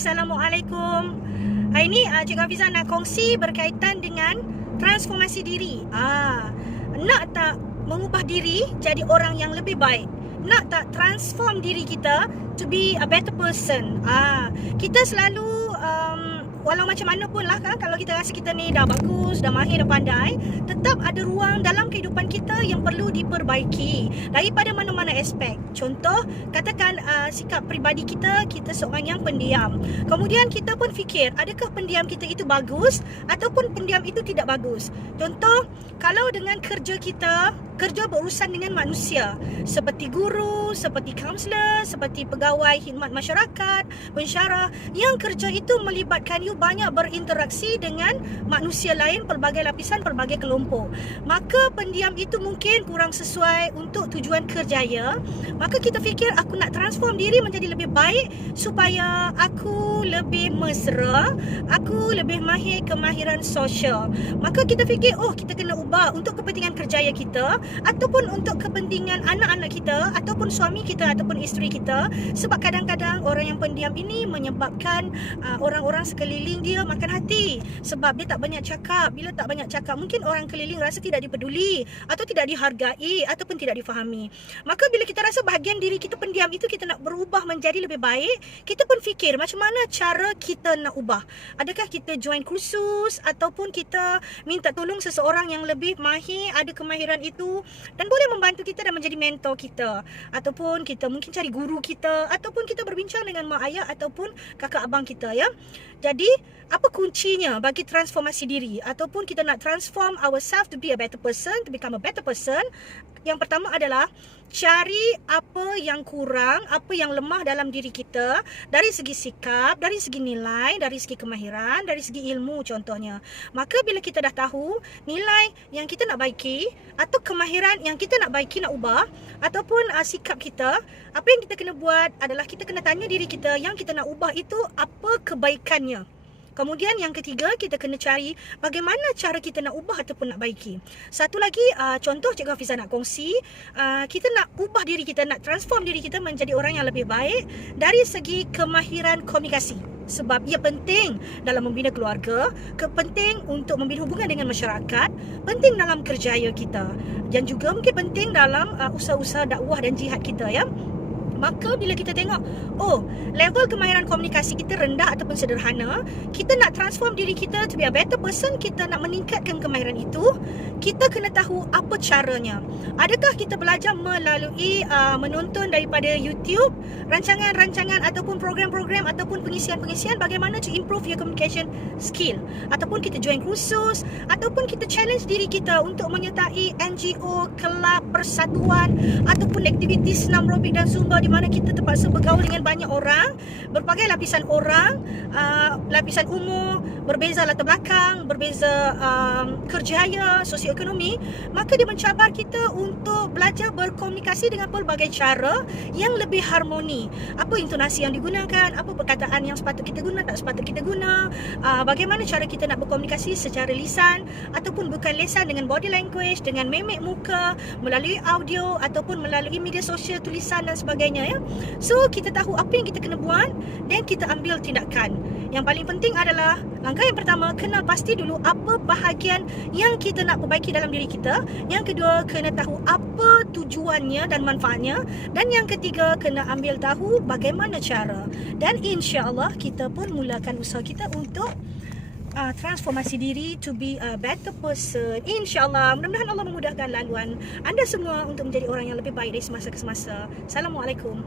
Assalamualaikum. Hari ni Cikgu Hafizah nak kongsi berkaitan dengan transformasi diri. Nak tak mengubah diri jadi orang yang lebih baik? Nak tak transform diri kita to be a better person? Kita selalu walau macam mana pun lah kan, kalau kita rasa kita ni dah bagus, dah mahir, dah pandai, tetap ada ruang dalam kehidupan kita yang perlu diperbaiki daripada mana-mana aspek. Contoh, katakan sikap peribadi kita seorang yang pendiam. Kemudian kita pun fikir, adakah pendiam kita itu bagus ataupun pendiam itu tidak bagus. Contoh, kalau dengan kerja kita, kerja berurusan dengan manusia, seperti guru, seperti kaunselor, seperti pegawai khidmat masyarakat, pensyarah, yang kerja itu melibatkan you banyak berinteraksi dengan manusia lain, pelbagai lapisan, pelbagai kelompok. Maka pendiam itu mungkin kurang sesuai untuk tujuan kerjaya. Maka kita fikir, aku nak transform diri menjadi lebih baik supaya aku lebih mesra, aku lebih mahir kemahiran sosial. Maka kita fikir, kita kena ubah untuk kepentingan kerjaya kita, ataupun untuk kepentingan anak-anak kita, ataupun suami kita, ataupun isteri kita. Sebab kadang-kadang orang yang pendiam ini menyebabkan orang-orang sekeliling dia makan hati. Sebab dia tak banyak cakap. Bila tak banyak cakap, mungkin orang keliling rasa tidak dipeduli, atau tidak dihargai, ataupun tidak difahami. Maka bila kita rasa bahagian diri kita pendiam itu, kita nak berubah menjadi lebih baik, kita pun fikir macam mana cara kita nak ubah. Adakah kita join kursus, ataupun kita minta tolong seseorang yang lebih mahir, ada kemahiran itu, dan boleh membantu kita dan menjadi mentor kita. Ataupun kita mungkin cari guru kita, ataupun kita berbincang dengan mak ayah ataupun kakak abang kita, ya. Jadi, apa kuncinya bagi transformasi diri, ataupun kita nak transform ourselves to be a better person, to become a better person? Yang pertama adalah cari apa yang kurang, apa yang lemah dalam diri kita, dari segi sikap, dari segi nilai, dari segi kemahiran, dari segi ilmu contohnya. Maka bila kita dah tahu nilai yang kita nak baiki, atau kemahiran yang kita nak baiki, nak ubah, ataupun sikap kita, apa yang kita kena buat adalah kita kena tanya diri kita, yang kita nak ubah itu apa kebaikannya. Kemudian yang ketiga, kita kena cari bagaimana cara kita nak ubah ataupun nak baiki. Satu lagi, contoh Cikgu Hafizah nak kongsi, kita nak ubah diri kita, nak transform diri kita menjadi orang yang lebih baik dari segi kemahiran komunikasi. Sebab ia penting dalam membina keluarga, penting untuk membina hubungan dengan masyarakat, penting dalam kerjaya kita, dan juga mungkin penting dalam usaha-usaha dakwah dan jihad kita, ya. Maka bila kita tengok, level kemahiran komunikasi kita rendah ataupun sederhana, kita nak transform diri kita to be a better person, kita nak meningkatkan kemahiran itu, kita kena tahu apa caranya. Adakah kita belajar melalui menonton daripada YouTube, rancangan-rancangan ataupun program-program ataupun pengisian-pengisian bagaimana to improve your communication skill, ataupun kita join kursus, ataupun kita challenge diri kita untuk menyertai NGO, kelab, persatuan, ataupun aktiviti senam aerobik dan zumba, di mana kita terpaksa bergaul dengan banyak orang, berbagai lapisan orang, lapisan umur, berbeza latar belakang, berbeza kerjaya, sosioekonomi. Maka dia mencabar kita untuk belajar berkomunikasi dengan pelbagai cara yang lebih harmoni. Apa intonasi yang digunakan, apa perkataan yang sepatut kita guna, tak sepatut kita guna, bagaimana cara kita nak berkomunikasi secara lisan ataupun bukan lisan, dengan body language, dengan mimik muka, melalui audio ataupun melalui media sosial, tulisan dan sebagainya, ya. So kita tahu apa yang kita kena buat dan kita ambil tindakan. Yang paling penting adalah langkah yang pertama, kena pasti dulu apa bahagian yang kita nak perbaiki dalam diri kita. Yang kedua, kena tahu apa tujuannya dan manfaatnya. Dan yang ketiga, kena ambil tahu bagaimana cara. Dan insya-Allah kita pun mulakan usaha kita untuk transformasi diri to be a better person. InsyaAllah, mudah-mudahan Allah memudahkan laluan anda semua untuk menjadi orang yang lebih baik dari semasa ke semasa. Assalamualaikum.